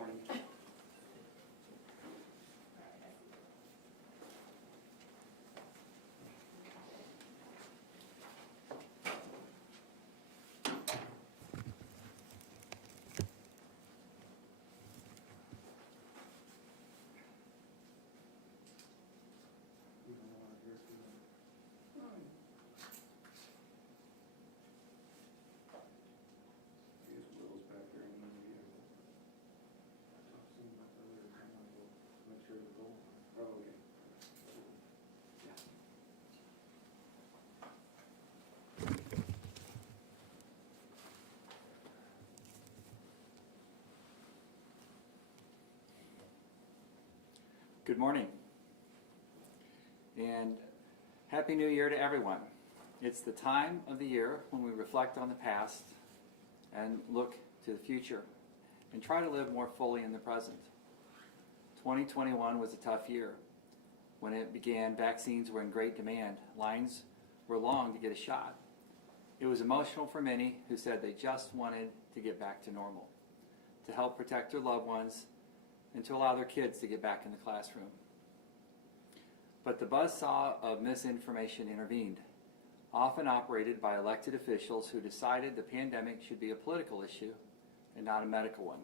morning. Good morning, and Happy New Year to everyone. It's the time of the year when we reflect on the past and look to the future and try to live more fully in the present. 2021 was a tough year. When it began, vaccines were in great demand. Lines were long to get a shot. It was emotional for many who said they just wanted to get back to normal, to help protect their loved ones, and to allow their kids to get back in the classroom. But the buzzsaw of misinformation intervened, often operated by elected officials who decided the pandemic should be a political issue and not a medical one.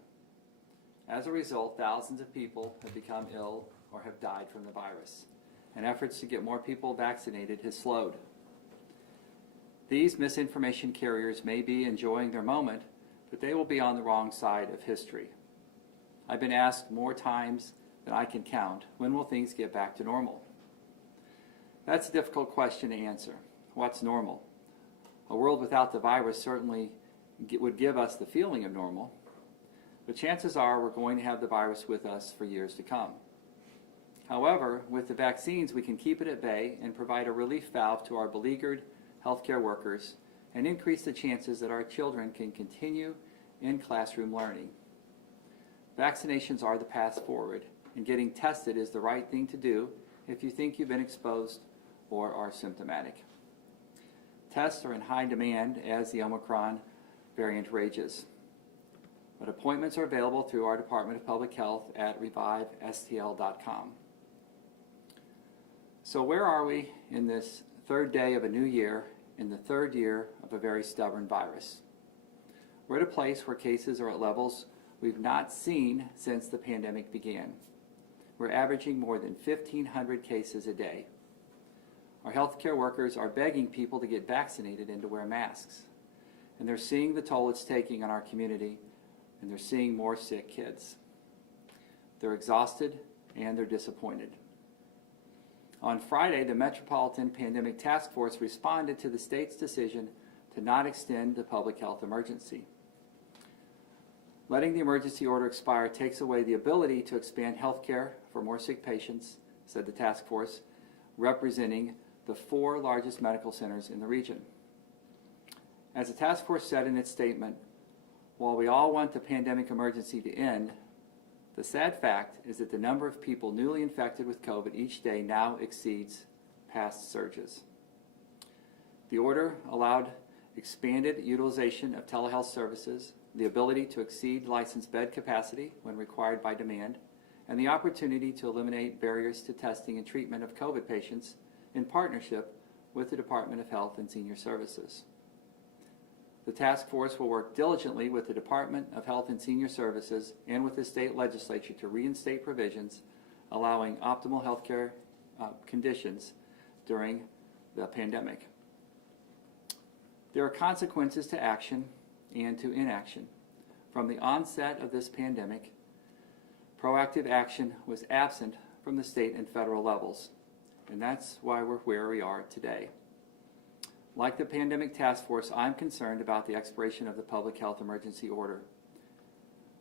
As a result, thousands of people have become ill or have died from the virus, and efforts to get more people vaccinated has slowed. These misinformation carriers may be enjoying their moment, but they will be on the wrong side of history. I've been asked more times than I can count, when will things get back to normal? That's a difficult question to answer. What's normal? A world without the virus certainly would give us the feeling of normal, but chances are we're going to have the virus with us for years to come. However, with the vaccines, we can keep it at bay and provide a relief valve to our beleaguered healthcare workers and increase the chances that our children can continue in classroom learning. Vaccinations are the path forward, and getting tested is the right thing to do if you think you've been exposed or are symptomatic. Tests are in high demand as the Omicron variant rages, but appointments are available through our Department of Public Health at revivestl.com. So where are we in this third day of a new year, in the third year of a very stubborn virus? We're at a place where cases are at levels we've not seen since the pandemic began. We're averaging more than 1,500 cases a day. Our healthcare workers are begging people to get vaccinated and to wear masks. And they're seeing the toll it's taking on our community, and they're seeing more sick kids. They're exhausted and they're disappointed. On Friday, the Metropolitan Pandemic Task Force responded to the state's decision to not extend the public health emergency. Letting the emergency order expire takes away the ability to expand health care for more sick patients, said the task force, representing the 4 largest medical centers in the region. As the task force said in its statement, while we all want the pandemic emergency to end, the sad fact is that the number of people newly infected with COVID each day now exceeds past surges. The order allowed expanded utilization of telehealth services, the ability to exceed licensed bed capacity when required by demand, and the opportunity to eliminate barriers to testing and treatment of COVID patients in partnership with the Department of Health and Senior Services. The task force will work diligently with the Department of Health and Senior Services and with the state legislature to reinstate provisions allowing optimal health care conditions during the pandemic. There are consequences to action and to inaction. From the onset of this pandemic, proactive action was absent from the state and federal levels, and that's why we're where we are today. Like the Pandemic Task Force, I'm concerned about the expiration of the public health emergency order.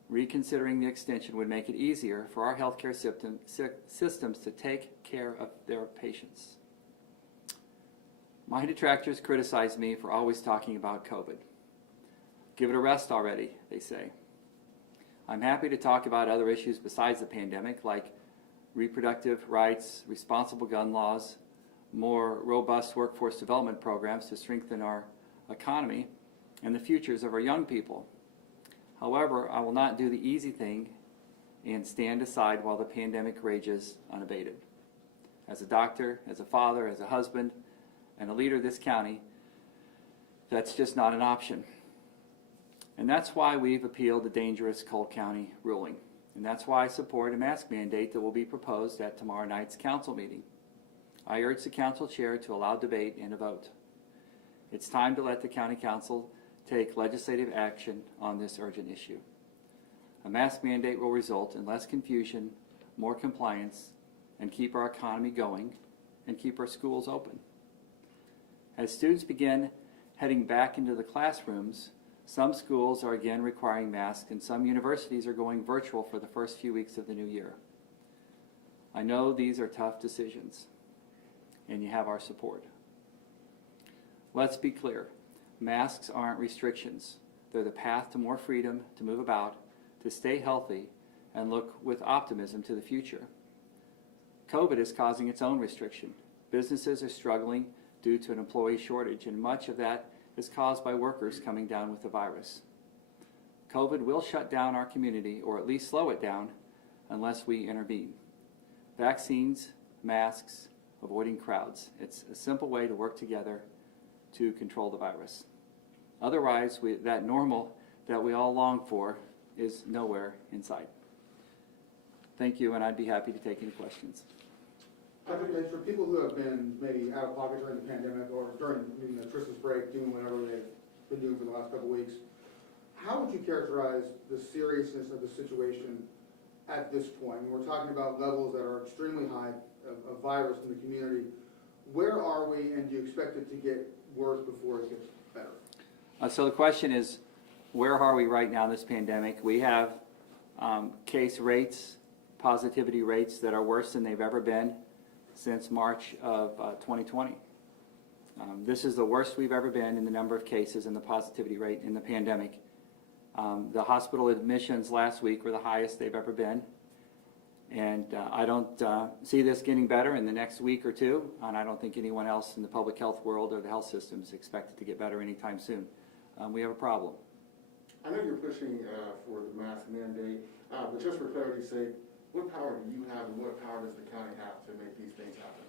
Reconsidering the extension would make it easier for our healthcare systems to take care of their patients. My detractors criticize me for always talking about COVID. Give it a rest already, they say. I'm happy to talk about other issues besides the pandemic, like reproductive rights, responsible gun laws, more robust workforce development programs to strengthen our economy, and the futures of our young people. However, I will not do the easy thing and stand aside while the pandemic rages unabated. As a doctor, as a father, as a husband, and a leader of this county, that's just not an option. And that's why we've appealed the dangerous Cole County ruling. And that's why I support a mask mandate that will be proposed at tomorrow night's council meeting. I urge the council chair to allow debate and a vote. It's time to let the county council take legislative action on this urgent issue. A mask mandate will result in less confusion, more compliance, and keep our economy going and keep our schools open. As students begin heading back into the classrooms, some schools are again requiring masks and some universities are going virtual for the first few weeks of the new year. I know these are tough decisions, and you have our support. Let's be clear. Masks aren't restrictions. They're the path to more freedom to move about, to stay healthy, and look with optimism to the future. COVID is causing its own restriction. Businesses are struggling due to an employee shortage, and much of that is caused by workers coming down with the virus. COVID will shut down our community, or at least slow it down, unless we intervene. Vaccines, masks, avoiding crowds. It's a simple way to work together to control the virus. Otherwise, that normal that we all long for is nowhere in sight. Thank you, and I'd be happy to take any questions. Patrick, for people who have been maybe out of pocket during the pandemic or during the Christmas break, doing whatever they've been doing for the last couple of weeks, how would you characterize the seriousness of the situation at this point? We're talking about levels that are extremely high of virus in the community. Where are we, and do you expect it to get worse before it gets better? So the question is, where are we right now in this pandemic? We have case rates, positivity rates that are worse than they've ever been since March of 2020. This is the worst we've ever been in the number of cases and the positivity rate in the pandemic. The hospital admissions last week were the highest they've ever been. And I don't see this getting better in the next week or two, and I don't think anyone else in the public health world or the health system is expected to get better anytime soon. We have a problem. I know you're pushing for the mask mandate, but just for clarity's sake, what power do you have and what power does the county have to make these things happen?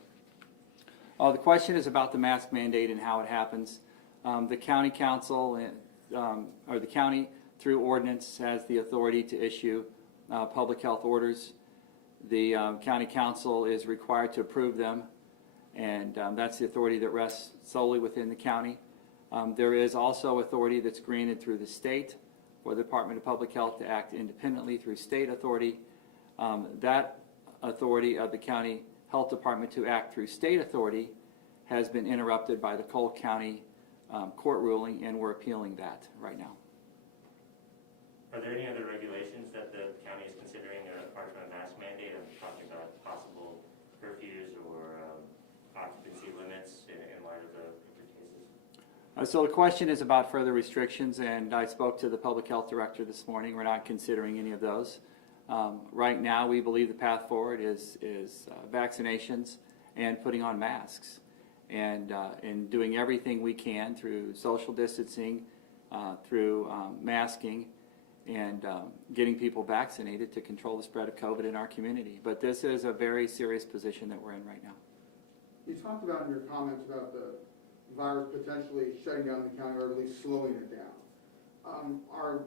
Oh, the question is about the mask mandate and how it happens. The county council, or the county through ordinance, has the authority to issue public health orders. The county council is required to approve them, and that's the authority that rests solely within the county. There is also authority that's granted through the state for the Department of Public Health to act independently through state authority. That authority of the county health department to act through state authority has been interrupted by the Cole County court ruling, and we're appealing that right now. Are there any other regulations that the county is considering apart from a mask mandate? I'm talking about possible curfews or occupancy limits in light of the cases. So the question is about further restrictions, and I spoke to the public health director this morning. We're not considering any of those. Right now, we believe the path forward is vaccinations and putting on masks, and doing everything we can through social distancing, through masking, and getting people vaccinated to control the spread of COVID in our community. But this is a very serious position that we're in right now. You talked about in your comments about the virus potentially shutting down the county or at least slowing it down. Are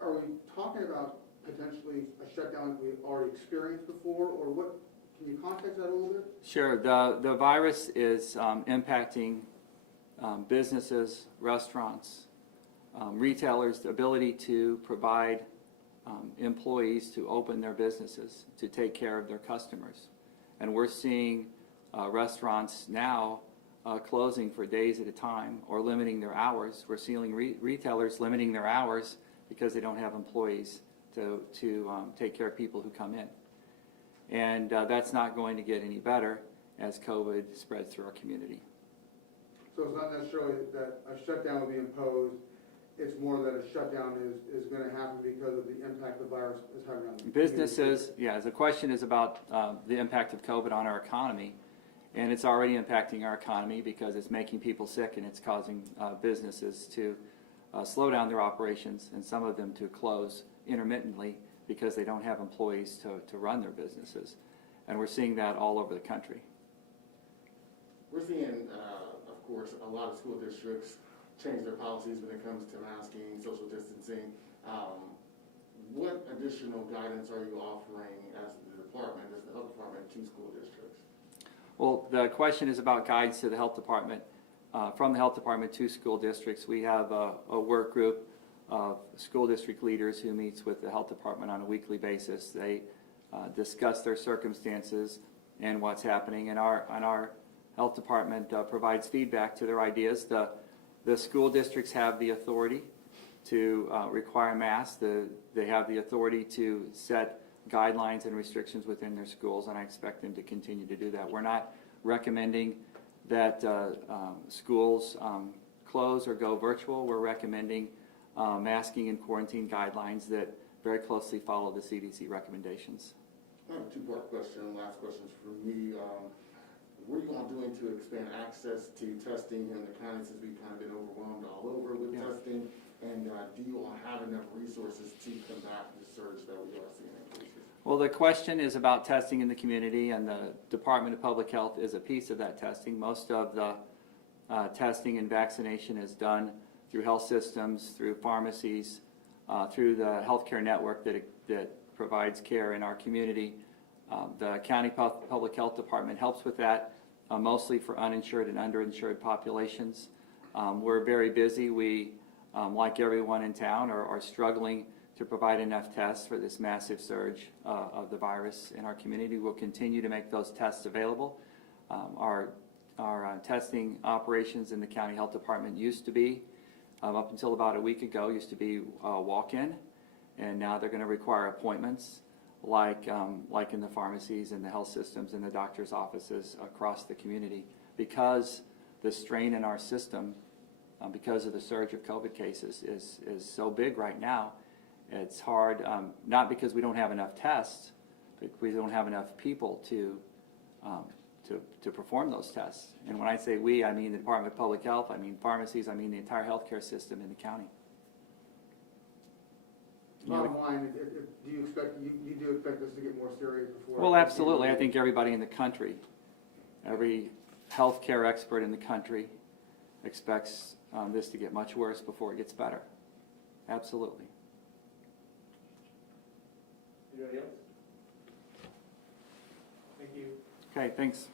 we talking about potentially a shutdown that we already experienced before, or what? Can you context that a little bit? Sure. The virus is impacting businesses, restaurants, retailers, the ability to provide employees to open their businesses, to take care of their customers. And we're seeing restaurants now closing for days at a time or limiting their hours. We're seeing retailers limiting their hours because they don't have employees to take care of people who come in. And that's not going to get any better as COVID spreads through our community. So it's not necessarily that a shutdown will be imposed, it's more that a shutdown is going to happen because of the impact the virus is having on the businesses. Yeah, the question is about the impact of COVID on our economy, and it's already impacting our economy because it's making people sick and it's causing businesses to slow down their operations and some of them to close intermittently because they don't have employees to run their businesses. And we're seeing that all over the country. We're seeing, of course, a lot of school districts change their policies when it comes to masking, social distancing. What additional guidance are you offering as the department, as the health department, to school districts? Well, the question is about guidance to the health department. From the health department to school districts, we have a work group of school district leaders who meets with the health department on a weekly basis. They discuss their circumstances and what's happening, and our health department provides feedback to their ideas. The school districts have the authority to require masks. They have the authority to set guidelines and restrictions within their schools, and I expect them to continue to do that. We're not recommending that schools close or go virtual. We're recommending masking and quarantine guidelines that very closely follow the CDC recommendations. I have a two-part question. Last question is for me. What are you all doing to expand access to testing in the county, since we've kind of been overwhelmed all over with testing? And do you all have enough resources to combat the surge that we are seeing in cases? Well, the question is about testing in the community, and the Department of Public Health is a piece of that testing. Most of the testing and vaccination is done through health systems, through pharmacies, through the healthcare network that provides care in our community. The County Public Health Department helps with that, mostly for uninsured and underinsured populations. We're very busy. We, like everyone in town, are struggling to provide enough tests for this massive surge of the virus in our community. We'll continue to make those tests available. Our testing operations in the County Health Department used to be, up until about a week ago, used to be walk-in, and now they're going to require appointments, like in the pharmacies and the health systems and the doctor's offices across the community, because the strain in our system, because of the surge of COVID cases, is so big right now. It's hard, not because we don't have enough tests, but we don't have enough people to perform those tests. And when I say we, I mean the Department of Public Health, I mean pharmacies, I mean the entire healthcare system in the county. Bottom line, do you do expect this to get more serious before? Well, absolutely. I think everybody in the country, every healthcare expert in the country, expects this to get much worse before it gets better. Absolutely. Anybody else? Thank you. Okay, thanks.